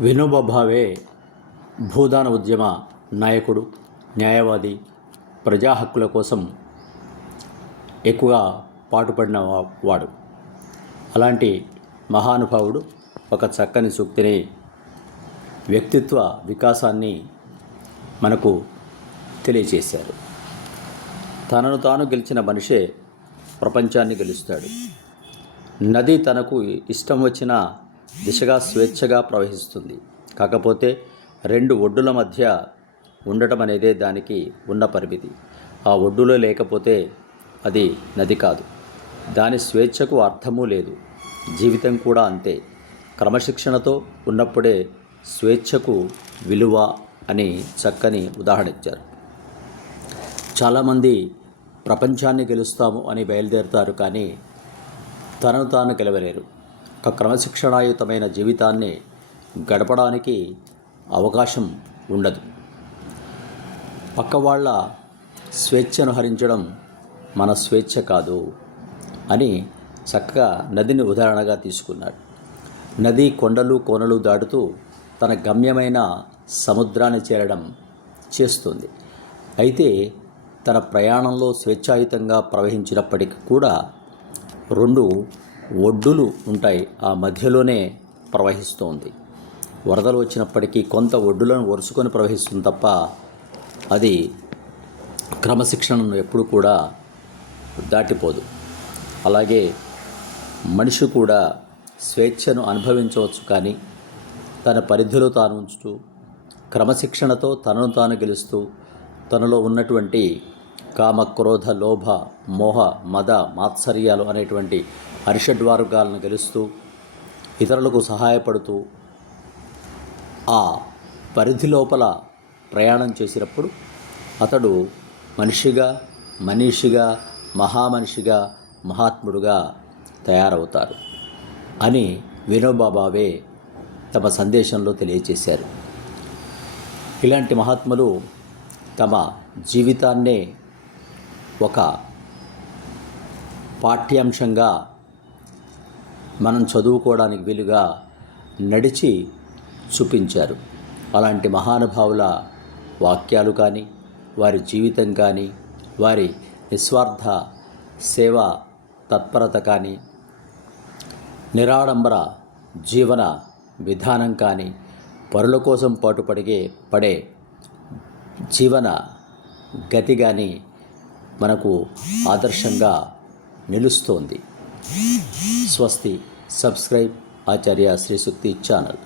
వినోబా భావే భూదాన ఉద్యమ నాయకుడు, న్యాయవాది, ప్రజా హక్కుల కోసం ఎక్కువగా పాటుపడిన వాడు. అలాంటి మహానుభావుడు ఒక చక్కని సూక్తిని, వ్యక్తిత్వ వికాసాన్ని మనకు తెలియచేశారు. తనను తాను గెలిచిన మనిషే ప్రపంచాన్ని గెలుస్తాడు. నది తనకు ఇష్టం వచ్చిన దిశగా స్వేచ్ఛగా ప్రవహిస్తుంది. కాకపోతే రెండు ఒడ్డుల మధ్య ఉండటం అనేదే దానికి ఉన్న పరిమితి. ఆ ఒడ్డులో లేకపోతే అది నది కాదు. దాని స్వేచ్ఛకు అర్థమూ లేదు. జీవితం కూడా అంతే. క్రమశిక్షణతో ఉన్నప్పుడే స్వేచ్ఛకు విలువ అని చక్కని ఉదాహరణ ఇచ్చారు. చాలామంది ప్రపంచాన్ని గెలుస్తాము అని బయలుదేరుతారు, కానీ తనను తాను గెలవలేరు. ఒక క్రమశిక్షణాయుతమైన జీవితాన్ని గడపడానికి అవకాశం ఉండదు. పక్కవాళ్ళ స్వేచ్ఛను హరించడం మన స్వేచ్ఛ కాదు అని చక్కగా నదిని ఉదాహరణగా తీసుకున్నాడు. నది కొండలు కోనలు దాటుతూ తన గమ్యమైన సముద్రాన్ని చేరడం చేస్తుంది. అయితే తన ప్రయాణంలో స్వేచ్ఛాయుతంగా ప్రవహించినప్పటికీ కూడా రెండు ఒడ్డులు ఉంటాయి. ఆ మధ్యలోనే ప్రవహిస్తోంది. వరదలు వచ్చినప్పటికీ కొంత ఒడ్డులను ఒరుసుకొని ప్రవహిస్తుంది తప్ప అది క్రమశిక్షణను ఎప్పుడు కూడా దాటిపోదు. అలాగే మనిషి కూడా స్వేచ్ఛను అనుభవించవచ్చు, కానీ తన పరిధిలో తాను ఉంచుతూ క్రమశిక్షణతో తనను తాను గెలుస్తూ తనలో ఉన్నటువంటి కామ, క్రోధ, లోభ, మోహ, మద, మాత్సర్యాలు అనేటువంటి అరిషడ్వర్గాలను గెలుస్తూ ఇతరులకు సహాయపడుతూ ఆ పరిధి లోపల ప్రయాణం చేసినప్పుడు అతడు మనిషిగా, మనీషిగా, మహామనిషిగా, మహాత్ముడుగా తయారవుతారు అని వినోబా భావే తమ సందేశంలో తెలియచేశారు. ఇలాంటి మహాత్ములు తమ జీవితాన్నే ఒక పాఠ్యాంశంగా మనం చదువుకోవడానికి వీలుగా నడిచి చూపించారు. అలాంటి మహానుభావుల వాక్యాలు కానీ, వారి జీవితం కానీ, వారి నిస్వార్థ సేవా తత్పరత కానీ, నిరాడంబర జీవన విధానం కానీ, పరుల కోసం పడే జీవన గతి కానీ మనకు ఆదర్శంగా నిలుస్తోంది. స్వస్తి. సబ్స్క్రైబ్ ఆచార్య శ్రీ సూక్తి ఛానల్.